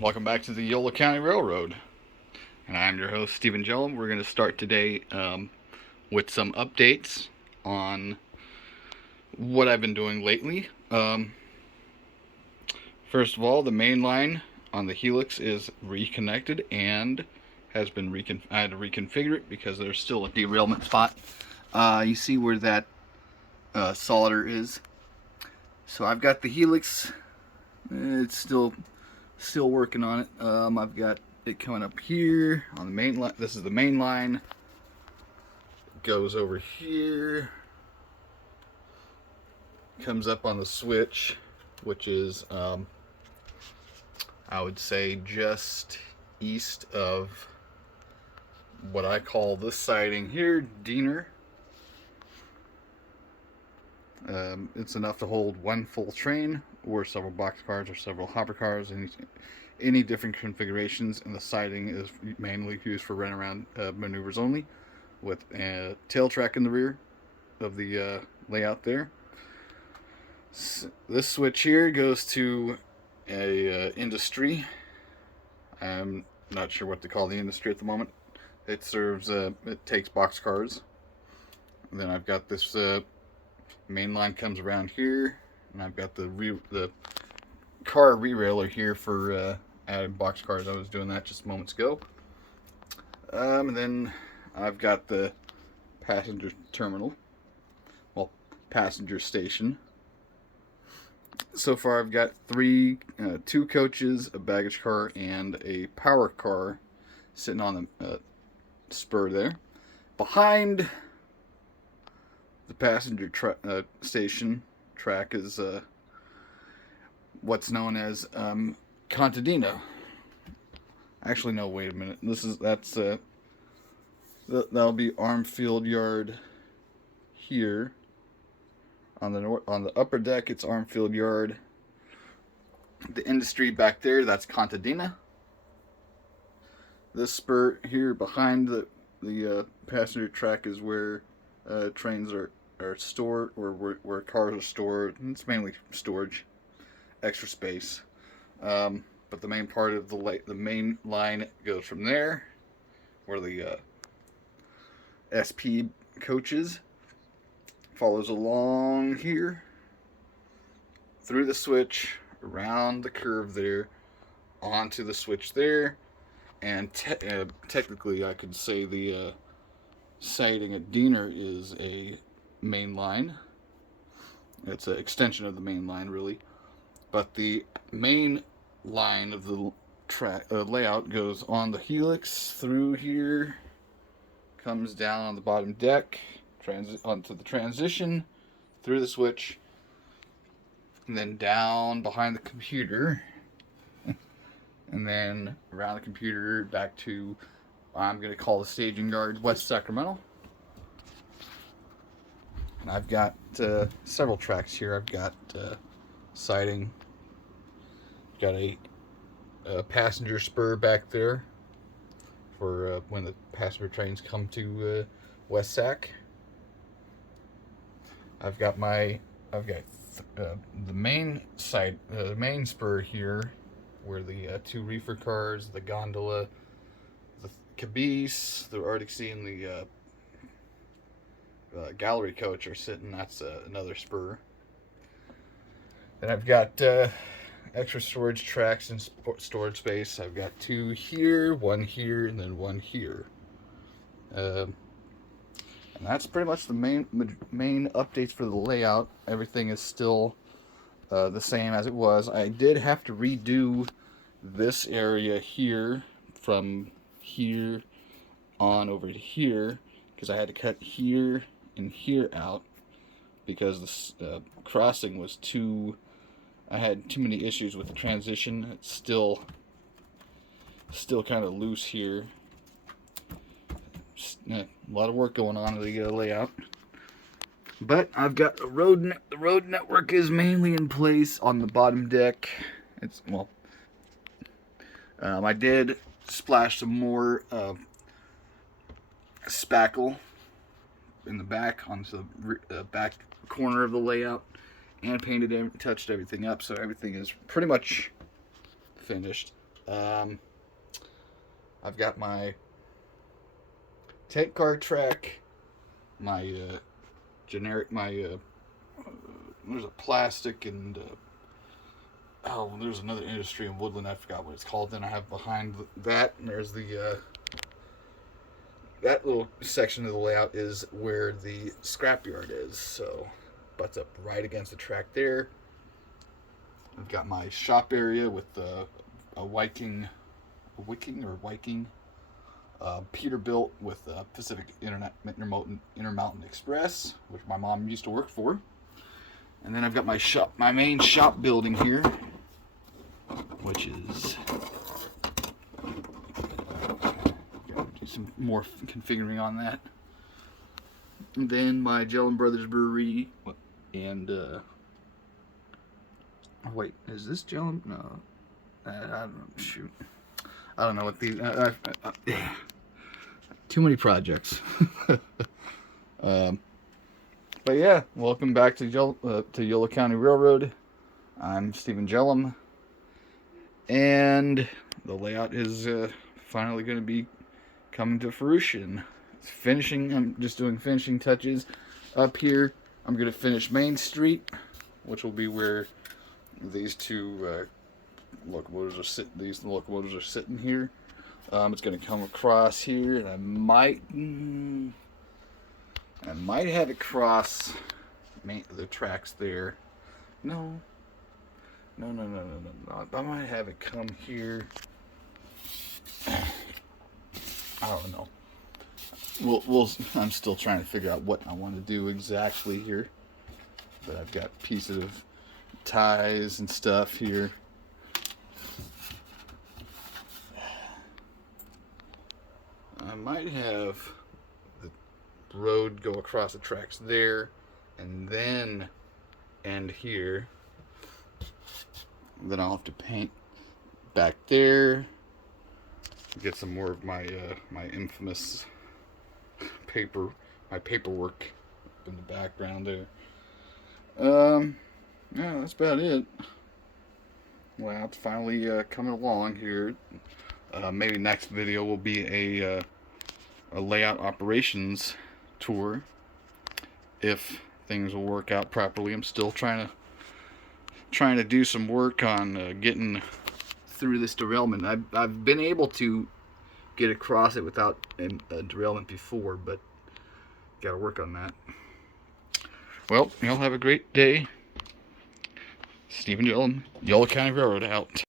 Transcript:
Welcome back to the Yolo County Railroad, and I'm your host Stephen Jellum. We're going to start today with some updates on what I've been doing lately. First of all, the main line on the Helix is reconnected and has been I had to reconfigure it because there's still a derailment spot. You see where that solder is. So I've got the Helix. It's still working on it. I've got it coming up here on the main line. This is the main line. It goes over here, comes up on the switch, which is I would say just east of what I call this siding here, Diener. It's enough to hold one full train or several boxcars or several hopper cars, any different configurations, and the siding is mainly used for runaround maneuvers only, with a tail track in the rear of the layout there. This switch here goes to a industry. I'm not sure what to call the industry at the moment. It takes boxcars. Then I've got this main line comes around here, and I've got the car re-railer here for adding boxcars. I was doing that just moments ago. And then I've got the passenger terminal, passenger station. So far I've got two coaches, a baggage car, and a power car sitting on the spur there. Behind the passenger station track is what's known as Contadina. Actually, no. Wait a minute. That'll be Armfield Yard here. On the upper deck, it's Armfield Yard. The industry back there, that's Contadina. This spur here behind the passenger track is where trains are stored, or where cars are stored. It's mainly storage, extra space. But the main part of the main line goes from there, where the SP coaches, follows along here, through the switch, around the curve there, onto the switch there, and technically I could say the siding at Diener is a main line. It's an extension of the main line, really. But the main line of the layout goes on the Helix, through here, comes down on the bottom deck, onto the transition, through the switch, and then down behind the computer, and then around the computer back to, I'm going to call the staging yard, West Sacramento. And I've got several tracks here. I've got siding, got a passenger spur back there for when the passenger trains come to West Sac. I've got the main spur here, where the two reefer cars, the gondola, the caboose, the Arctic Sea, and the gallery coach are sitting. That's another spur. Then I've got extra storage tracks and storage space. I've got two here, one here, and then one here. And that's pretty much the main updates for the layout. Everything is still the same as it was. I did have to redo this area here from here on over to here, because I had to cut here and here out because the crossing was I had too many issues with the transition. It's still kind of loose here. A lot of work going on in the layout, but I've got the road network is mainly in place on the bottom deck. I did splash some more spackle in the back onto the back corner of the layout, and touched everything up, so everything is pretty much finished. Um, I've got my tank car track, my generic, there's a plastic and there's another industry in Woodland, I forgot what it's called. Then I have behind that, and there's the that little section of the layout is where the scrapyard is. So butts up right against the track there. I've got my shop area with a Viking Peterbilt with Pacific Intermountain Express, which my mom used to work for. And then I've got my main shop building here, which is do some more configuring on that. And then my Jellum Brothers Brewery and wait, is this Jellum? No, I don't know. Shoot, I don't know what these. Too many projects. But yeah, welcome back to Yolo County Railroad. I'm Stephen Jellum, and the layout is finally going to be coming to fruition. It's finishing. I'm just doing finishing touches up here. I'm going to finish Main Street, which will be where these two locomotives are sitting. These locomotives are sitting here. It's going to come across here, and I might have it cross the tracks there. No. I might have it come here. I don't know. I'm still trying to figure out what I want to do exactly here. But I've got pieces of ties and stuff here. I might have the road go across the tracks there and then end here. Then I'll have to paint back there. Get some more of my my infamous paperwork in the background there. Yeah, that's about it. Well, it's finally coming along here. Maybe next video will be a layout operations tour if things will work out properly. I'm still trying to do some work on getting through this derailment. I've been able to get across it without a derailment before, but got to work on that. Well, y'all have a great day. Stephen Dillon, Yolo County Railroad out.